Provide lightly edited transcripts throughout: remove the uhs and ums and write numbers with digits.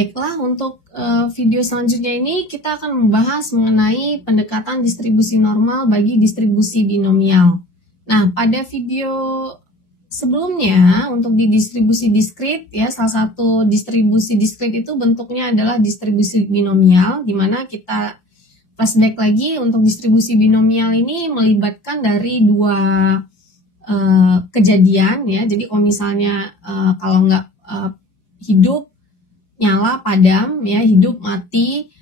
Baiklah, untuk video selanjutnya ini kita akan membahas mengenai pendekatan distribusi normal bagi distribusi binomial. Nah, pada video sebelumnya untuk di distribusi diskrit ya, salah satu distribusi diskrit itu bentuknya adalah distribusi binomial, di mana kita flashback lagi untuk distribusi binomial ini melibatkan dari dua kejadian ya. Jadi kalau misalnya kalau nggak hidup nyala padam ya, hidup mati,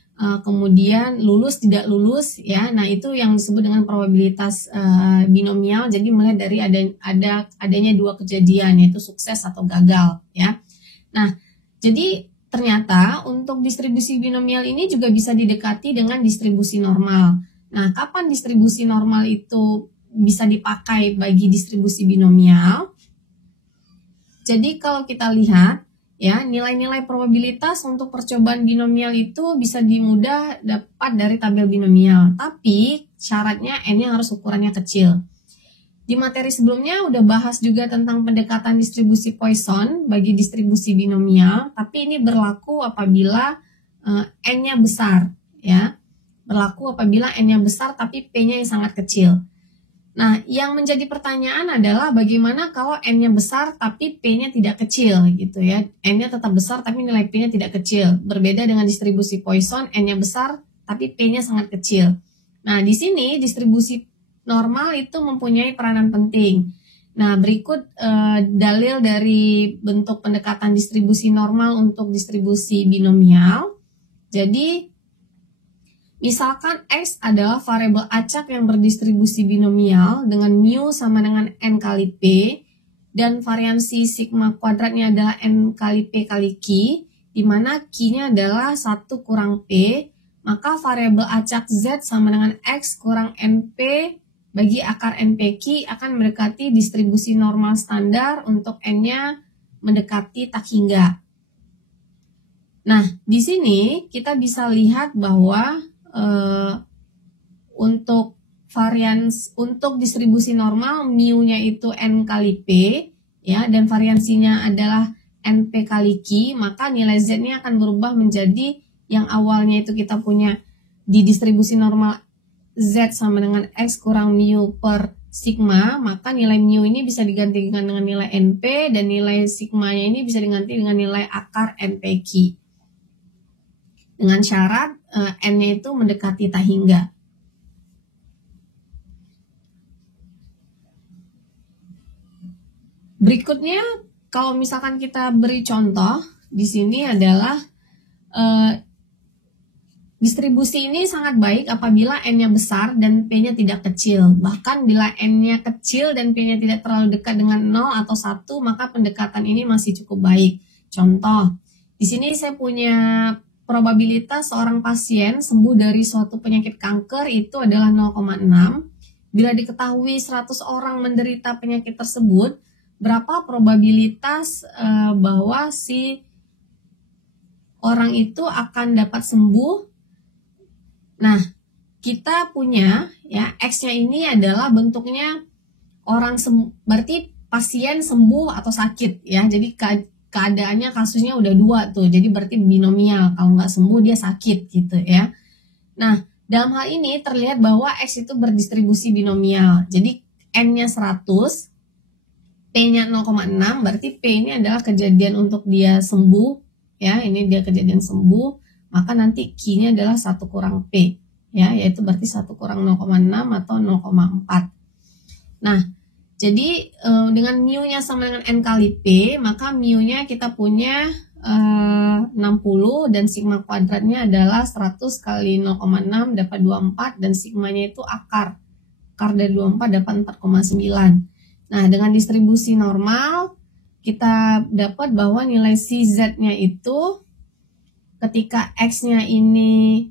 kemudian lulus tidak lulus ya. Nah, itu yang disebut dengan probabilitas binomial. Jadi melihat dari adanya dua kejadian, yaitu sukses atau gagal ya. Nah, jadi ternyata untuk distribusi binomial ini juga bisa didekati dengan distribusi normal. Nah, kapan distribusi normal itu bisa dipakai bagi distribusi binomial? Jadi kalau kita lihat ya, nilai-nilai probabilitas untuk percobaan binomial itu bisa dimudah dapat dari tabel binomial. Tapi syaratnya n-nya harus ukurannya kecil. Di materi sebelumnya udah bahas juga tentang pendekatan distribusi Poisson bagi distribusi binomial. Tapi ini berlaku apabila n-nya besar ya. Berlaku apabila n-nya besar tapi p-nya yang sangat kecil. Nah, yang menjadi pertanyaan adalah bagaimana kalau n-nya besar tapi p-nya tidak kecil gitu ya. N-nya tetap besar tapi nilai p-nya tidak kecil. Berbeda dengan distribusi Poisson, n-nya besar tapi p-nya sangat kecil. Nah, di sini distribusi normal itu mempunyai peranan penting. Nah, berikut dalil dari bentuk pendekatan distribusi normal untuk distribusi binomial. Jadi, misalkan X adalah variabel acak yang berdistribusi binomial dengan mu sama dengan n kali P dan variansi sigma kuadratnya adalah n kali P kali Q, di mana Q-nya adalah 1 kurang P, maka variabel acak Z sama dengan X kurang NP bagi akar NPQ akan mendekati distribusi normal standar untuk N-nya mendekati tak hingga. Nah, di sini kita bisa lihat bahwa untuk distribusi normal mu-nya itu n kali p ya, dan variansinya adalah np kali q, maka nilai z-nya akan berubah menjadi yang awalnya itu kita punya di distribusi normal z sama dengan x kurang mu per sigma, maka nilai mu ini bisa digantikan dengan nilai np dan nilai sigmanya ini bisa diganti dengan nilai akar npq. Dengan syarat n-nya itu mendekati tak hingga. Berikutnya, kalau misalkan kita beri contoh, di sini adalah distribusi ini sangat baik apabila n-nya besar dan p-nya tidak kecil. Bahkan bila n-nya kecil dan p-nya tidak terlalu dekat dengan 0 atau 1, maka pendekatan ini masih cukup baik. Contoh, di sini saya punya probabilitas seorang pasien sembuh dari suatu penyakit kanker itu adalah 0,6. Bila diketahui 100 orang menderita penyakit tersebut, berapa probabilitas bahwa si orang itu akan dapat sembuh? Nah, kita punya ya X-nya ini adalah bentuknya orang berarti pasien sembuh atau sakit ya. Jadi keadaannya kasusnya udah 2 tuh, jadi berarti binomial, kalau nggak sembuh dia sakit gitu ya. Nah, dalam hal ini terlihat bahwa X itu berdistribusi binomial, jadi N-nya 100, P-nya 0,6, berarti P ini adalah kejadian untuk dia sembuh ya, ini dia kejadian sembuh, maka nanti Q-nya adalah 1 kurang P ya, yaitu berarti 1 kurang 0,6 atau 0,4. Nah, jadi dengan mu-nya sama dengan n kali p, maka mu-nya kita punya 60 dan sigma kuadratnya adalah 100 kali 0,6 dapat 24 dan sigmanya itu akar. Akar dari 24 dapat 4,9. Nah, dengan distribusi normal kita dapat bahwa nilai CZ-nya itu ketika X-nya ini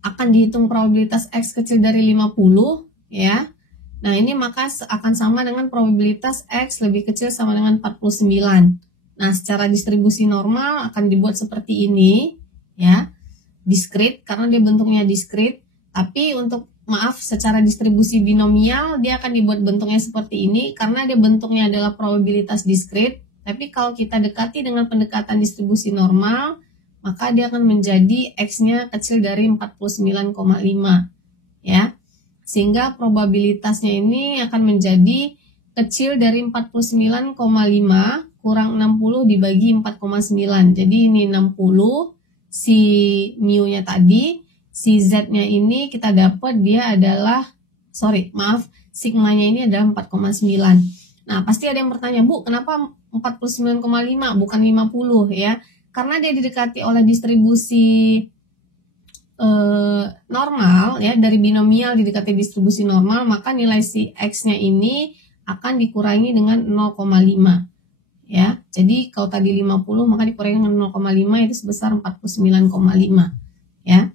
akan dihitung probabilitas X kecil dari 50 ya. Nah, ini maka akan sama dengan probabilitas X lebih kecil sama dengan 49. Nah, secara distribusi normal akan dibuat seperti ini, ya. Diskrit, karena dia bentuknya diskrit. Tapi secara distribusi binomial, dia akan dibuat bentuknya seperti ini, karena dia bentuknya adalah probabilitas diskrit. Tapi kalau kita dekati dengan pendekatan distribusi normal, maka dia akan menjadi X-nya kecil dari 49,5 ya. Sehingga probabilitasnya ini akan menjadi kecil dari 49,5 kurang 60 dibagi 4,9. Jadi ini 60 si mu-nya tadi, si Z-nya ini kita dapat dia adalah sigmanya ini adalah 4,9. Nah, pasti ada yang bertanya, Bu, kenapa 49,5 bukan 50 ya? Karena dia didekati oleh distribusi normal ya, dari binomial didekati distribusi normal, maka nilai si X-nya ini akan dikurangi dengan 0,5 ya. Jadi kalau tadi 50 maka dikurangi dengan 0,5 itu sebesar 49,5 ya.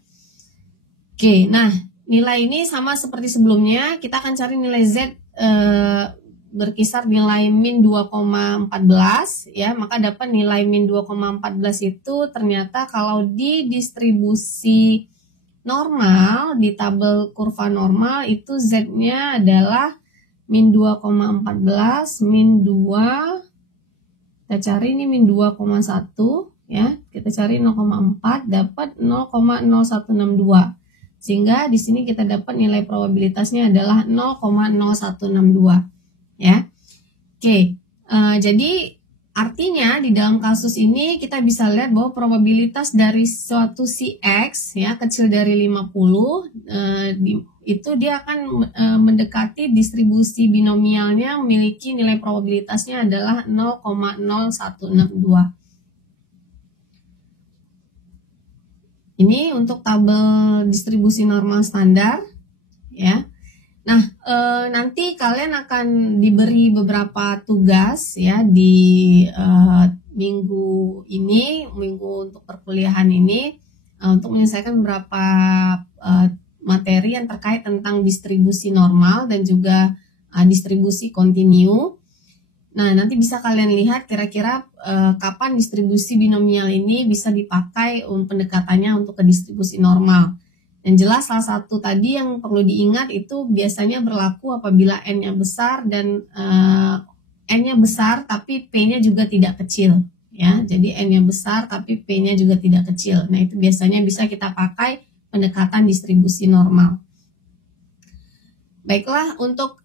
Oke, nah nilai ini sama seperti sebelumnya, kita akan cari nilai Z berkisar nilai min 2,14 ya, maka dapat nilai min 2,14 itu ternyata kalau di distribusi normal, di tabel kurva normal itu Z-nya adalah min 2,14 min 2, kita cari ini min 2,1 ya, kita cari 0,4 dapat 0,0162. Sehingga di sini kita dapat nilai probabilitasnya adalah 0,0162 ya. Oke, jadi artinya di dalam kasus ini kita bisa lihat bahwa probabilitas dari suatu si X ya kecil dari 50 itu dia akan mendekati distribusi binomialnya memiliki nilai probabilitasnya adalah 0,0162. Ini untuk tabel distribusi normal standar ya. Nah, nanti kalian akan diberi beberapa tugas ya di minggu ini, minggu untuk perkuliahan ini, untuk menyelesaikan beberapa materi yang terkait tentang distribusi normal dan juga distribusi kontinu. Nah, nanti bisa kalian lihat kira-kira kapan distribusi binomial ini bisa dipakai pendekatannya untuk ke distribusi normal. Dan jelas salah satu tadi yang perlu diingat itu biasanya berlaku apabila N-nya besar dan N-nya besar tapi P-nya juga tidak kecil ya. Jadi N-nya besar tapi P-nya juga tidak kecil. Nah, itu biasanya bisa kita pakai pendekatan distribusi normal. Baiklah, untuk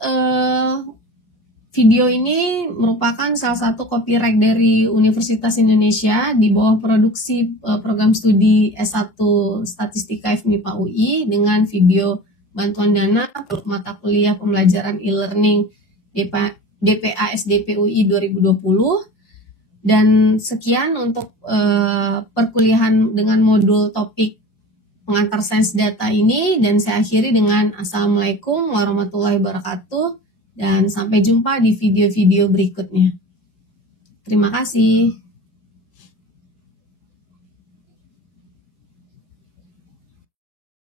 video ini merupakan salah satu copyright dari Universitas Indonesia di bawah produksi program studi S1 Statistika FMIPA UI dengan video bantuan dana mata kuliah pembelajaran e-learning DPA SDP UI 2020. Dan sekian untuk perkuliahan dengan modul topik pengantar sains data ini, dan saya akhiri dengan Assalamualaikum warahmatullahi wabarakatuh. Dan sampai jumpa di video-video berikutnya. Terima kasih.